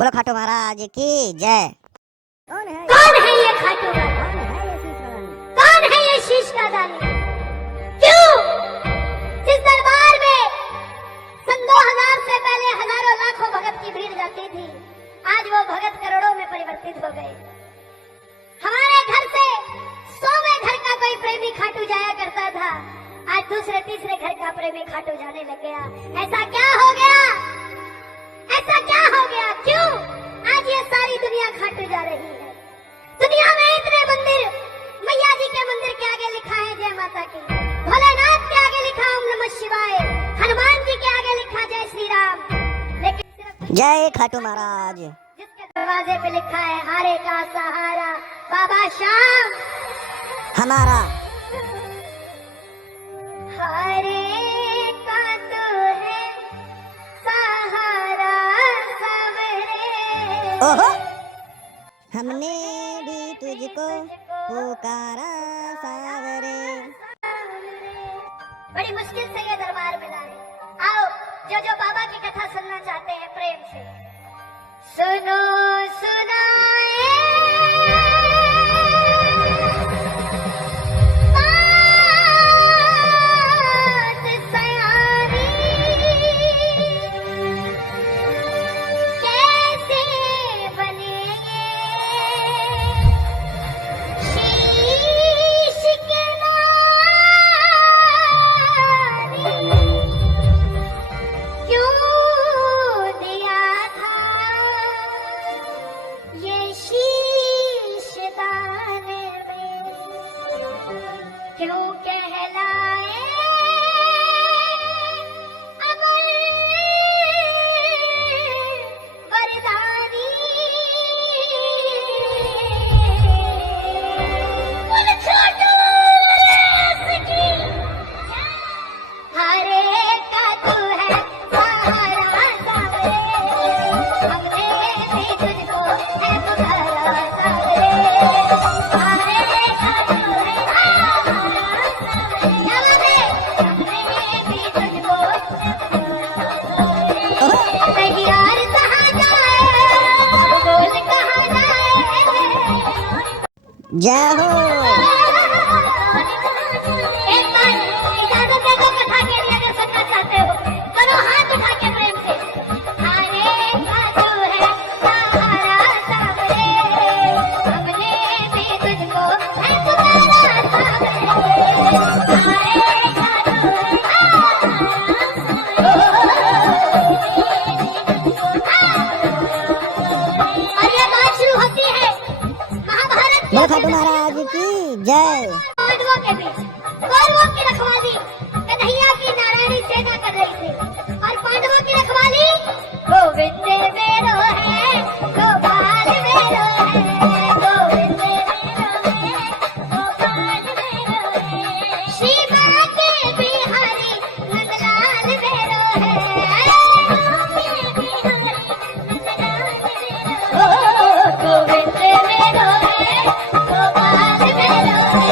बोलो खाटू महाराज की जय। कौन है ये खाटू वाला? कौन है ये शीश का दानी? क्यों जिस दरबार में सन 2000 से पहले हजारों लाखों भगत की भीड़ जाती थी, आज वो भगत करोड़ों में परिवर्तित हो गए। हमारे घर से 100वें घर का कोई प्रेमी खाटू जाया करता था, आज दूसरे तीसरे घर का प्रेमी खाटू जाने लग गया। ऐसा क्या हो गया? ऐसा क्या हो गया? क्यों आज ये सारी दुनिया खाटू जा रही है? दुनिया में इतने मंदिर, मैया जी के मंदिर के आगे लिखा है जय माता की, भोलेनाथ के आगे लिखा ओम नमः शिवाय, हनुमान जी के आगे लिखा जय श्री राम, लेकिन जय खाटू महाराज। जिसके दरवाजे पे लिखा है हारे का सहारा बाबा श्याम हमारा। हारे का तो है सहारा सवरे। ओहो, हमने भी तुझको पुकारा सावरे। बड़ी मुश्किल से ये दरबार मिला है। आओ जो बाबा की कथा सुनना चाहते हैं प्रेम से सुनो सुनाए बात सयारी, कैसे बने शीश के नारी, क्यों दिया था ये शीश दान में, क्यों कहलाए अमर वरदानी। बोल छोटू की हरे का तू है सहारा सावरे, हमने भी तुझको है पुकारा सावरे। हरे का तू है सहारा सावरे, हमने भी तुझको है पुकारा सावरे। नहीं यार कहाँ जाए, अब बोल कहाँ जाए। जय हो। एक बार इजाजत दे दो कथा के लिए, अगर सुनना चाहते हो करो हाथ उठा के प्रेम से। हारे का तू है सहारा सावरे, हमने भी तुझको है पुकारा सावरे। हारे का तू है सहारा सावरे। और ये बात शुरू होती है महाभारत बोलो खाटू महाराज की जय। पांडवों के बीच। कौरवों की रखवाली कन्हैया की नारायणी सेना कर रही थी, और पांडवों की रखवाली गोविंद मेरो है, गोपाल मेरो है, गोविंद मेरो है, गोपाल मेरो है, श्री माँ के बिहारी नंदलाल मेरो है, गोविंद मेरो है, गोपाल मेरो है, गोविंद मेरो है, गोपाल मेरो है।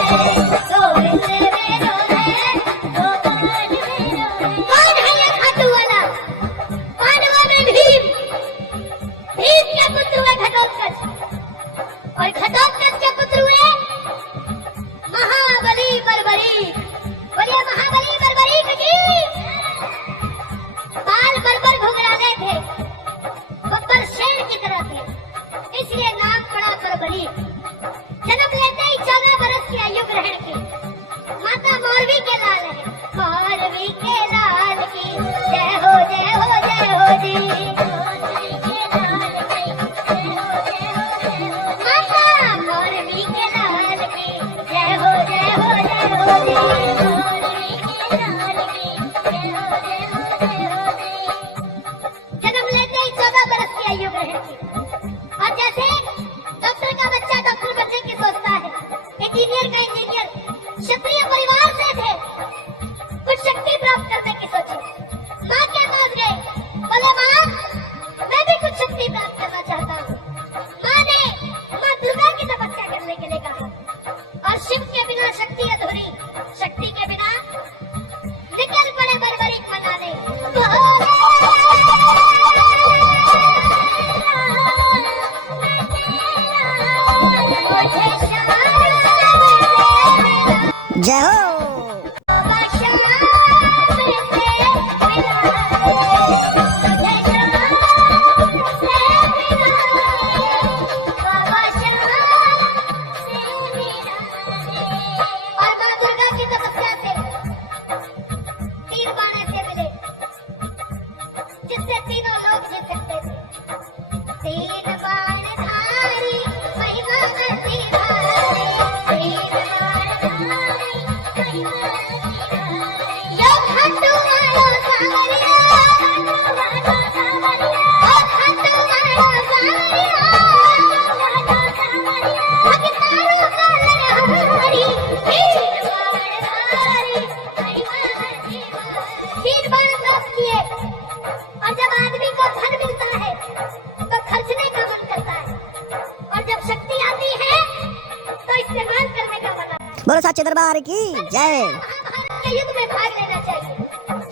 कौन है ये खाटू वाला? पांडवों में भीम, भीम के पुत्र हुए घटोत्कच, और घटोत्कच के पुत्र हुए महाबली बर्बरीक। बोलिए महाबली बर्बरीक जी। बाल बर्बर घुंघराले थे, बब्बर शेर की तरह थे, इसलिए नाम पड़ा बर्बरीक। जन्म लेते ही 14 बरस की आयु ग्रहण की। माता मौरवी के लाल है, मौरवी के लाल की जय हो जय हो जय हो जी। मौरवी के लाल की तीन बाण धारी महिमा करती धारी, तीन बाण धारी महिमा करती धारी। यो खट्टू मारो सावरिया, खट्टू मारो सावरिया, ओ खट्टू मारो सावरिया, मारो सावरिया। भगतारों का लड़हारी, तीन बाण धारी महिमा करती धारी। तीन बाण प्राप्त किए और जब आदमी को धन मिलता है तो खर्चने का मन करता है, और जब शक्ति आती है तो इस्तेमाल करने का मन आता है। बोलो सच्चे दरबार की जय। महाभारत के युद्ध में भाग लेना चाहिए,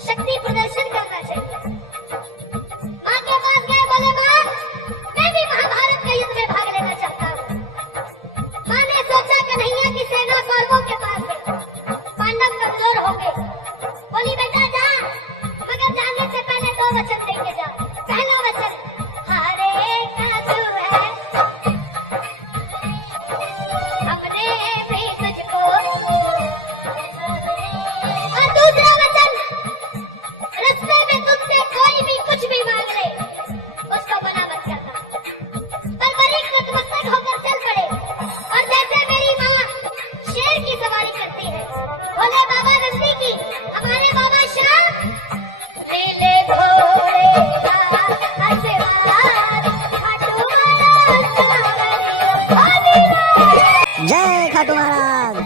शक्ति प्रदर्शन करना चाहिए। माँ के पास गए, बोले माँ मैं भी महाभारत के युद्ध में भाग लेना चाहता हूँ। माँ ने सोचा कन्हैया की सेना कौरवों के पास है, पांडव कमजोर हो गए। बोली बेटा जा, मगर जाने से पहले दो वचन देके जा। पहला वचन हारे का तू है, हमने भी तुझको, और दूसरा वचन रास्ते में तुमसे कोई भी कुछ भी मांग ले उसको मना मत करना। पर बड़ी नतमस्तक होकर चल पड़े, और जैसे मेरी माँ शेर की सवारी करती है, बोले बाबा नजदीकी, हमारे बाबा श्याम नीले घोड़े का आशीर्वाद, खाटू महाराज जय खाटू महाराज।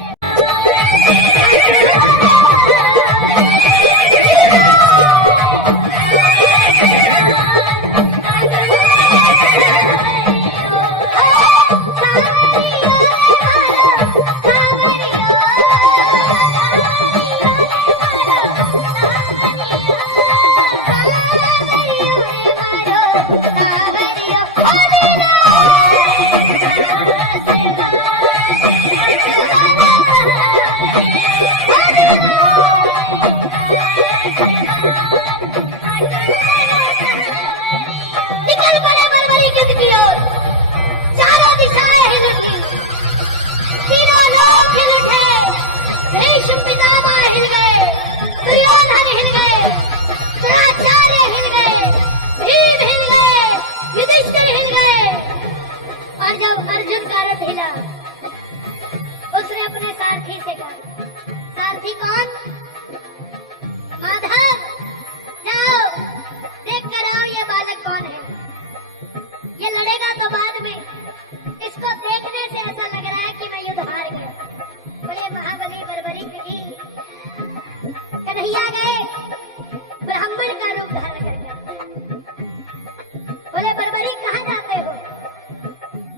निकल पड़े बलबली युद्ध की ओर, चारों दिशाएं हिल उठी, तीनों लोग हिल उठे। भीष्म पितामह हिल गए, दुर्योधन हिल गए, द्रोणाचार्य हिल गए, भीम हिल गए, युधिष्ठिर हिल गए। और जब अर्जुन का रथ हिला, उसने अपने सारथी से कहा, सारथी कौन? माधव, जाओ देख कर आओ ये बालक कौन है। ये लड़ेगा तो बाद में, इसको देखने से ऐसा लग रहा है कि मैं युद्ध हार गया। बोले महाबली बर्बरी की कन्हैया गए ब्राह्मण का रूप धारण करके। बोले बर्बरी कहाँ जाते हो?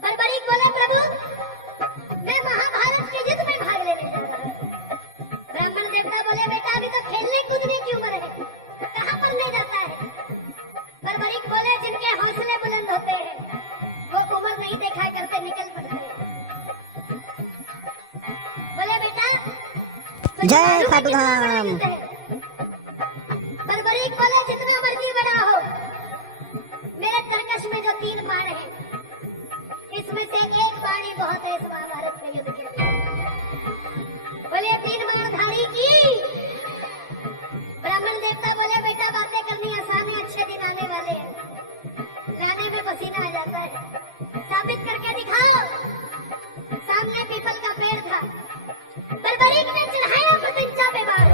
बर्बरी बोले प्रभु मैं महाभारत के युद्ध में भाग लेने जा रहा हूँ। ब्राह्मण देवता बोले बेटा अभी तो खेलने कूदने की उम्र है, कहाँ पर ले जाता है? बर्बरीक बोले जिनके हौसले बुलंद होते हैं वो उम्र नहीं देखा करते, निकल पड़ते हैं। बोले बेटा जय खाटू धाम। बर्बरीक बोले जितना मर्जी बड़ा हो, मेरे तरकश में जो तीन बाण हैं इसमें से एक बाण ही बहुत है इस महाभारत के युद्ध के लिए। बोले तीन बाणधारी की। ब्राह्मण देवता बोले बेटा बातें करनी आसान है, अच्छे दिन आने वाले हैं, लाने में पसीना आ जाता है, साबित करके दिखाओ। सामने पीपल का पेड़ था, बर्बरीक ने चढ़ाया प्रतिज्ञा पे बाण,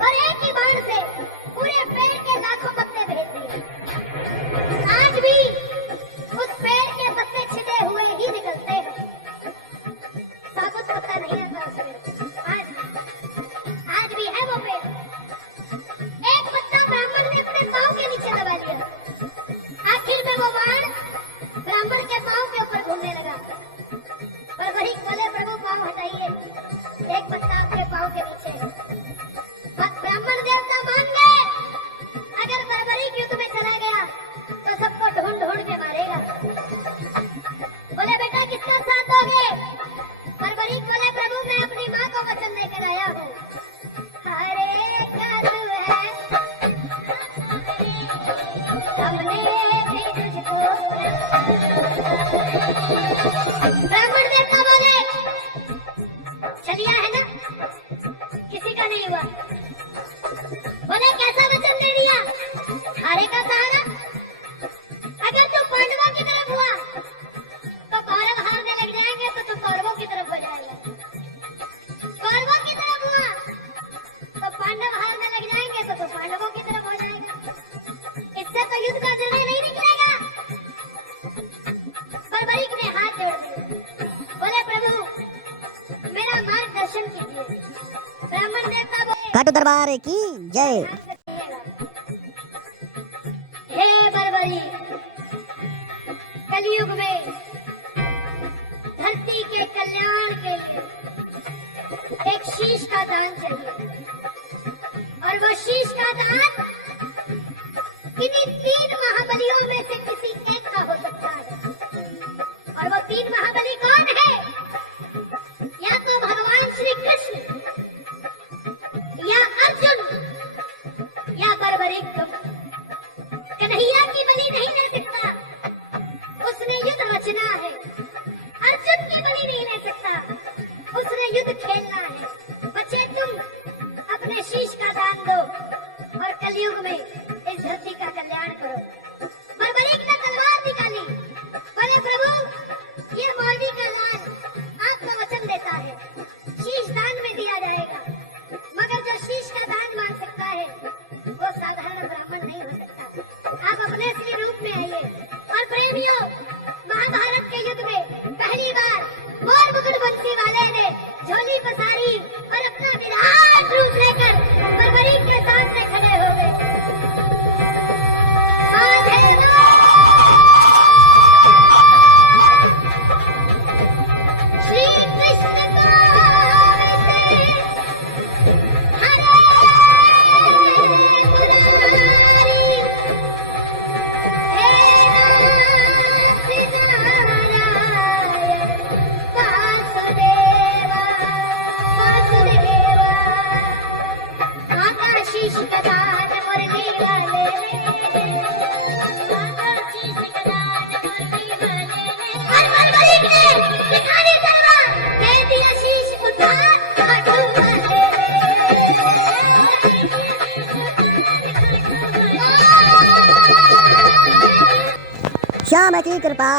और एक ही बाण से पूरे पेड़ के लाखों पत्ते भेज दिए। आज भी उस पेड़ के पत्ते छिले हुए ही निकलते हैं, साबुत पत्ता नहीं रहता उसमें। आज भी है वो पेड़। एक पत्ता ब्राह्मण ने अपने पांव के नीचे दबा लिया, आखिर में वो बाण ब्राह्मण के पांव के ऊपर घूमने लगा। पर वही बोले प्रभु पांव हटाइए, एक पत्ता आपके पांव के नीचे है। ब्राह्मण देवता मान गए, अगर बर्बरीक युद्ध में चला गया तो सबको ढूंढ ढूंढ के मारेगा। बोले बेटा किसका साथ दोगे? बर्बरीक बोले प्रभु मैं अपनी माँ को वचन देकर आया हूँ, हरे का तू है, हमने भी तुझको। ब्राह्मण देवता बोले चलिया है ना, किसी का नहीं हुआ। बोले कैसा वचन दे दिया? हारे का सहारा। अगर तू पांडवों की खाटू दरबार की जय। हे बरबरी, कलयुग में धरती के कल्याण के लिए एक शीश का दान चाहिए, और वो शीश का दान किन्हीं 3 महाबलियों में से किसी एक का हो सकता है। और वो 3 महाबली कौन है? या तो भगवान श्री कृष्ण, या अर्जुन, या बरबरी। कन्हैया की बलि नहीं ले सकता, उसने युद्ध रचना है। अर्जुन की बलि नहीं ले सकता, उसने युद्ध खेलना है। बच्चे, तुम अपने शीश का दान दो और कलयुग में इस धरती का कल्याण करो। बरबरीक ने तलवार निकाली, बोले प्रभु, ये मौलवी का लाल आपका वचन देता है, शीश दान में दिया जाएगा, मगर जो शीश का दान मांग सकता है वो साधारण ब्राह्मण नहीं हो सकता। आप अपने असली रूप में आइए। और प्रेमियों, महाभारत के युद्ध में पहली बार मोर मुकुट बंसी वाले ने झोली पसारी और अपना विराट रूप लेकर बरबरीक के सामने खड़े हो गए। श्री कृष्ण श्याम की कृपा।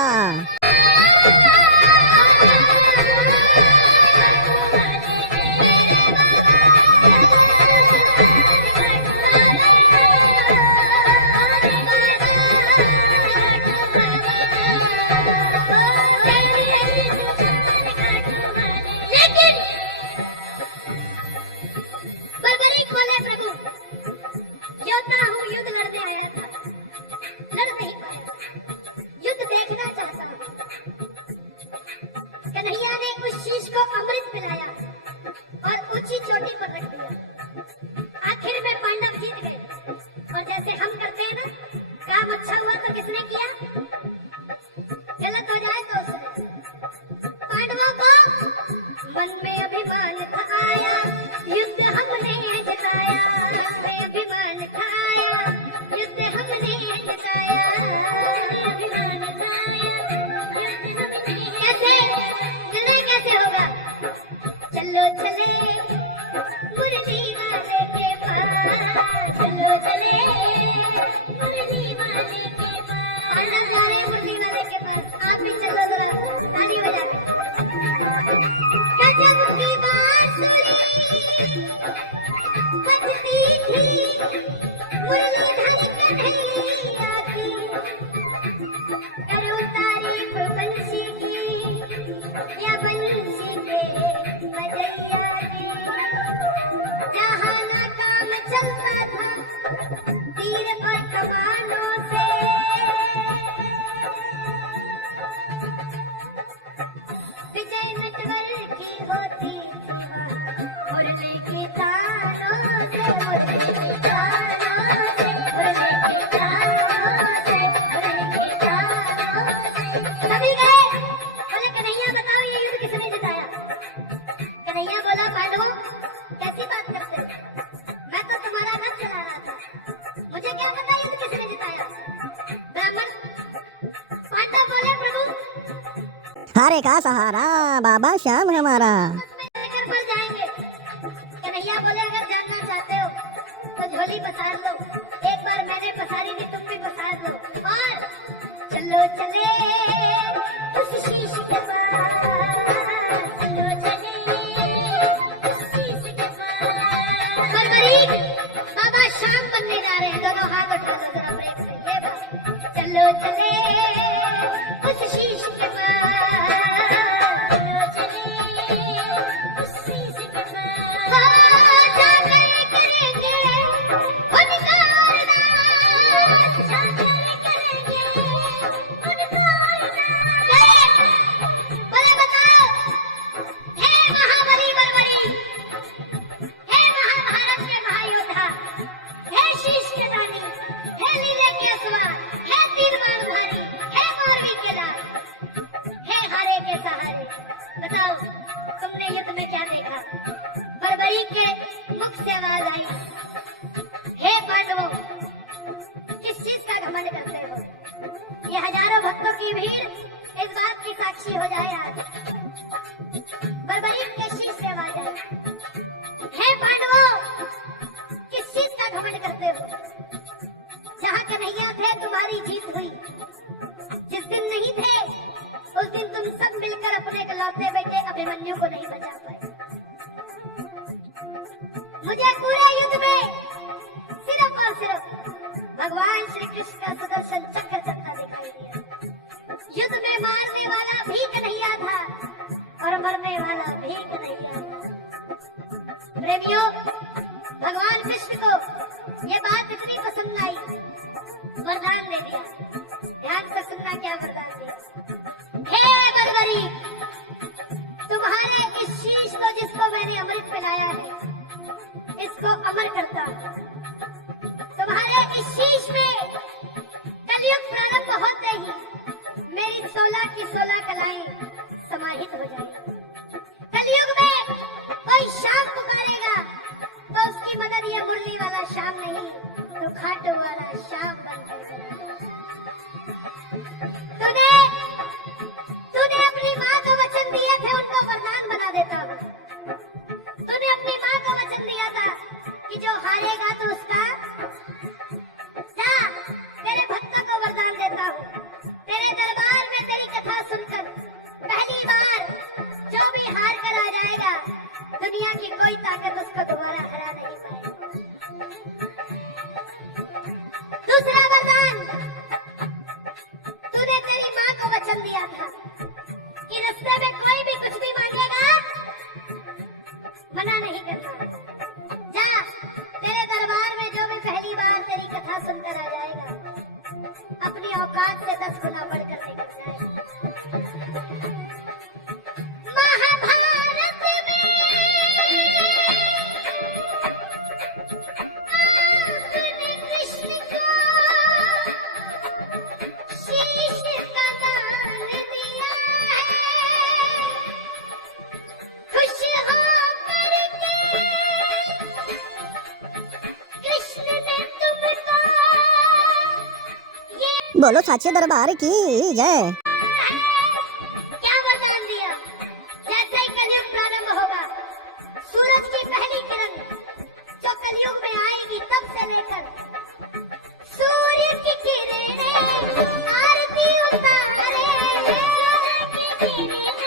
कन्हैया ने उस शीश को अमृत पिलाया और ऊंची चोटी पर रख दिया। आखिर में पांडव जीत गए। और जैसे हम करते हैं ना, काम अच्छा हुआ तो किसने किया, गलत हो जाए तो उसने। पांडवों को मन में अभिमान था आया, युद्ध हमने जिताया। मन में अभिमान था आया, युद्ध हमने जिताया। अभिमान था आया, युद्ध हमने। कैसे होगा? चलो चले मुरली वाले के पास, चलो चले मुरली वाले के पास। आना जाए मुरली वाले के पास, आप भी चलो जरा ताली बजा के। गजब की बांसुरी बजती थी, मुरलीधर कन्हैया की, करो तारीफ बंसी की, या बंसी पे बजैया की। जहाँ ना काम चलता था तीर और कमानों से, विजय नटवर की होती मुरली के तारों से, मुरली के तारों से, मुरली के तारों से, मुरली के तारों से। सभी गए, बोले कन्हैया बताओ ये युद्ध किसने जिताया? कन्हैया बोला पांडवों, कैसी बात करते हो? मैं तो तुम्हारा रथ चला रहा था, मुझे क्या पता युद्ध किसने जिताया? ब्राह्मण पांडव बोले प्रभु, हारे का सहारा बाबा श्याम हमारा। लेकर पड़ जाएंगे। कन्हैया बोले अगर जानना चाहते हो तो झोली पसार लो, एक बार मैंने पसारी थी, तुम भी पसार लो। और चलो चले उस शीश के पास, चलो चले उस शीश के पास। बरबरीक बाबा श्याम बनने जा रहे हैं, दोनों हाथ उठा दो जरा ब्रेक से, ये बात। चलो चले उस शीश के पास, चलो चले उस शीश के पास। जाने के भक्तों की भीड़ इस बात की साक्षी हो जाए आज। बर्बरीक के शीश से आवाज आई, हे पांडवों, किस चीज का घमंड करते हो? जहाँ कन्हैया थे तुम्हारी जीत हुई, जिस दिन नहीं थे उस दिन तुम सब मिलकर अपने इकलौते बेटे अभिमन्यु को नहीं बचा पाए। मुझे पूरे युद्ध में सिर्फ और सिर्फ भगवान श्री कृष्ण का सुदर्शन चक्र चलता दिखाई दिया। युद्ध में मारने वाला भी कन्हैया था और मरने वाला भी कन्हैया था। प्रेमियों, भगवान कृष्ण को ये बात इतनी पसंद आई, वरदान दे दिया। ध्यान से सुनना क्या वरदान दिया। हे बर्बरी, तुम्हारे इस शीश को जिसको मैंने अमृत पिलाया है, इसको अमर करता हूं। तुम्हारे इस शीश में कलयुग प्रारंभ होते ही मेरी 16 की 16 कलाएं समाहित हो जाएंगी। कलयुग में कोई शाम पुकारेगा तो उसकी मदद ये मुरली वाला शाम नहीं, तो खाटू वाला शाम बनकर तूने अपनी माँ को वचन दिए थे, उनको वरदान बना देता हूँ। तूने अपनी माँ को वचन दिया था कि जो हारेगा तो उसका जा, तेरे भक्तों को वरदान देता हूँ। तेरे दरबार में तेरी कथा सुनकर पहली बार जो भी हार कर आ जाएगा, दुनिया की कोई ताकत उसको दोबारा हरा नहीं पाएगी। दूसरा वरदान, तूने तेरी माँ को वचन दिया था कि रास्ते में कोई भी कुछ भी मांगेगा मना नहीं करना। जा, तेरे दरबार में जो भी पहली बार तेरी कथा सुनकर आ जाएगा, अपनी औकात से 10 गुना बढ़कर निकल जाएगा। महाभारत में आपने कृष्ण को शीश का दान दिया है, खुश होकर के कृष्ण ने तुमको ये बोलो साचे दरबार की जय। क्या वरदान दिया? जैसे ही कलयुग प्रारंभ होगा, सूरज की पहली किरण जो कलयुग में आएगी, तब से लेकर सूर्य की किरणें आरती उतारे, सूर्य की किरणें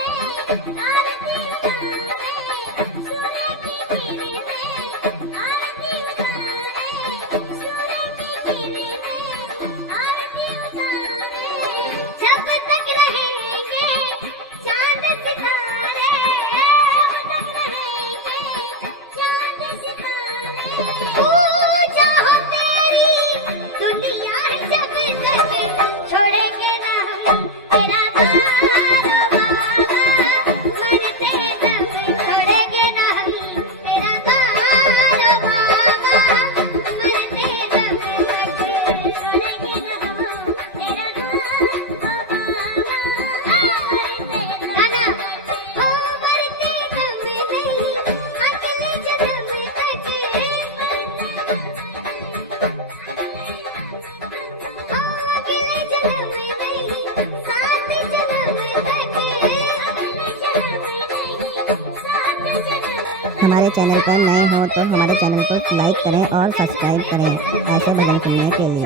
आरती उतारे, सूर्य की किरणें आरती उतारे, सूर्य की किरणें आरती उतारे। जब तक रहेंगे चांद सितारे, जब तक रहेंगे चांद सितारे, पूजा हो तेरी दुनिया जब तक छोड़ेंगे ना हम तेरा कारोबार, मरते तक छोड़ेंगे ना हम तेरा कारोबार, मरते तक छोड़ेंगे ना हम तेरा हमारे चैनल पर नए हो तो हमारे चैनल को लाइक करें और सब्सक्राइब करें ऐसे भजन सुनने के लिए।